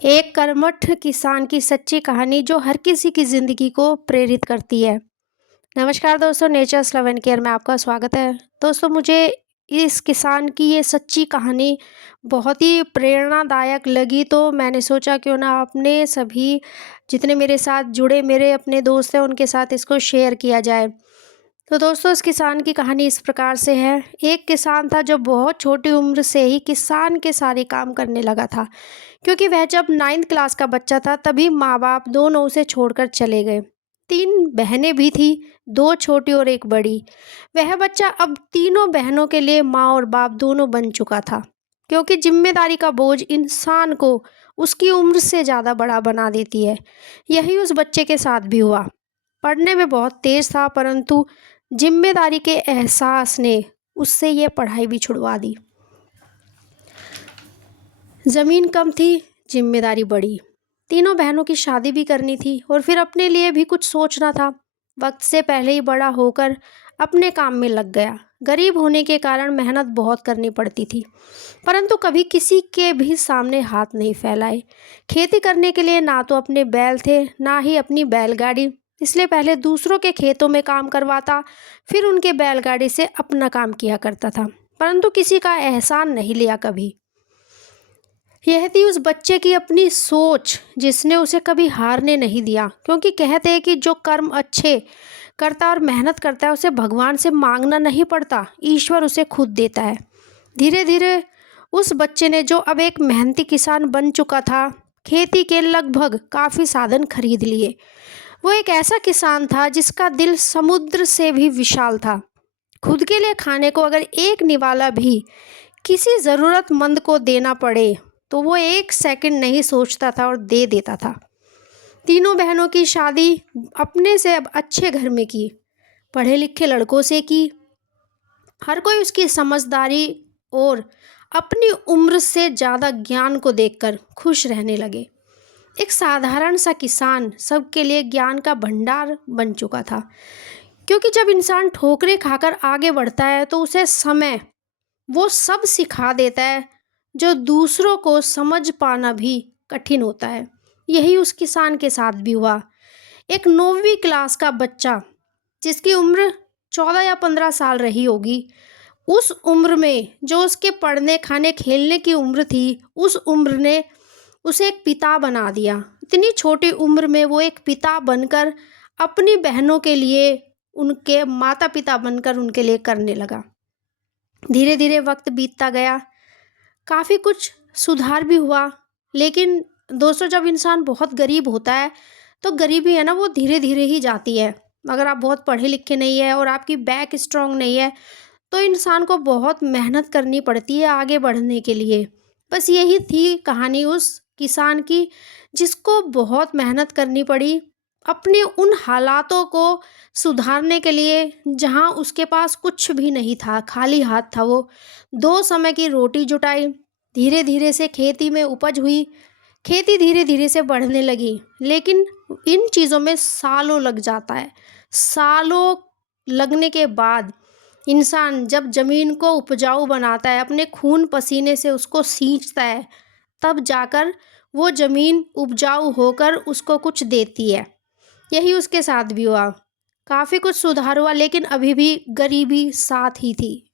एक कर्मठ किसान की सच्ची कहानी जो हर किसी की ज़िंदगी को प्रेरित करती है। नमस्कार दोस्तों, नेचर्स लव एंड केयर में आपका स्वागत है। दोस्तों, मुझे इस किसान की ये सच्ची कहानी बहुत ही प्रेरणादायक लगी, तो मैंने सोचा क्यों ना अपने सभी जितने मेरे साथ जुड़े मेरे अपने दोस्त हैं उनके साथ इसको शेयर किया जाए। तो दोस्तों, इस किसान की कहानी इस प्रकार से है। एक किसान था जो बहुत छोटी उम्र से ही किसान के सारे काम करने लगा था, क्योंकि वह जब 9th क्लास का बच्चा था तभी माँ बाप दोनों उसे छोड़कर चले गए। 3 बहनें भी थी, 2 छोटी और 1 बड़ी। वह बच्चा अब तीनों बहनों के लिए माँ और बाप दोनों बन चुका था, क्योंकि जिम्मेदारी का बोझ इंसान को उसकी उम्र से ज़्यादा बड़ा बना देती है। यही उस बच्चे के साथ भी हुआ। पढ़ने में बहुत तेज था, परंतु जिम्मेदारी के एहसास ने उससे ये पढ़ाई भी छुड़वा दी। ज़मीन कम थी, जिम्मेदारी बड़ी। तीनों बहनों की शादी भी करनी थी और फिर अपने लिए भी कुछ सोचना था। वक्त से पहले ही बड़ा होकर अपने काम में लग गया। गरीब होने के कारण मेहनत बहुत करनी पड़ती थी, परंतु कभी किसी के भी सामने हाथ नहीं फैलाए। खेती करने के लिए ना तो अपने बैल थे, ना ही अपनी बैलगाड़ी, इसलिए पहले दूसरों के खेतों में काम करवाता, फिर उनके बैलगाड़ी से अपना काम किया करता था, परंतु किसी का एहसान नहीं लिया कभी। यह थी उस बच्चे की अपनी सोच, जिसने उसे कभी हारने नहीं दिया, क्योंकि कहते हैं कि जो कर्म अच्छे करता और मेहनत करता है उसे भगवान से मांगना नहीं पड़ता, ईश्वर उसे खुद देता है। धीरे धीरे उस बच्चे ने, जो अब एक मेहनती किसान बन चुका था, खेती के लगभग काफ़ी साधन खरीद लिए। वो एक ऐसा किसान था जिसका दिल समुद्र से भी विशाल था। खुद के लिए खाने को अगर एक निवाला भी किसी ज़रूरतमंद को देना पड़े तो वो 1 सेकंड नहीं सोचता था और दे देता था। तीनों बहनों की शादी अपने से अब अच्छे घर में की, पढ़े लिखे लड़कों से की। हर कोई उसकी समझदारी और अपनी उम्र से ज़्यादा ज्ञान को देखकर खुश रहने लगे। एक साधारण सा किसान सबके लिए ज्ञान का भंडार बन चुका था, क्योंकि जब इंसान ठोकरें खाकर आगे बढ़ता है तो उसे समय वो सब सिखा देता है जो दूसरों को समझ पाना भी कठिन होता है। यही उस किसान के साथ भी हुआ। एक 9वीं क्लास का बच्चा, जिसकी उम्र 14 या 15 साल रही होगी, उस उम्र में जो उसके पढ़ने खाने खेलने की उम्र थी, उस उम्र ने उसे एक पिता बना दिया। इतनी छोटी उम्र में वो एक पिता बनकर अपनी बहनों के लिए, उनके माता पिता बनकर उनके लिए करने लगा। धीरे धीरे वक्त बीतता गया, काफ़ी कुछ सुधार भी हुआ। लेकिन दोस्तों, जब इंसान बहुत गरीब होता है तो गरीबी है ना, वो धीरे धीरे ही जाती है। अगर आप बहुत पढ़े लिखे नहीं है और आपकी बैक स्ट्रांग नहीं है तो इंसान को बहुत मेहनत करनी पड़ती है आगे बढ़ने के लिए। बस यही थी कहानी उस किसान की, जिसको बहुत मेहनत करनी पड़ी अपने उन हालातों को सुधारने के लिए, जहाँ उसके पास कुछ भी नहीं था, खाली हाथ था वो। 2 समय की रोटी जुटाई, धीरे धीरे से खेती में उपज हुई, खेती धीरे धीरे से बढ़ने लगी। लेकिन इन चीज़ों में सालों लग जाता है। सालों लगने के बाद इंसान जब ज़मीन को उपजाऊ बनाता है, अपने खून पसीने से उसको सींचता है, तब जाकर वो ज़मीन उपजाऊ होकर उसको कुछ देती है। यही उसके साथ भी हुआ। काफ़ी कुछ सुधार हुआ, लेकिन अभी भी गरीबी साथ ही थी।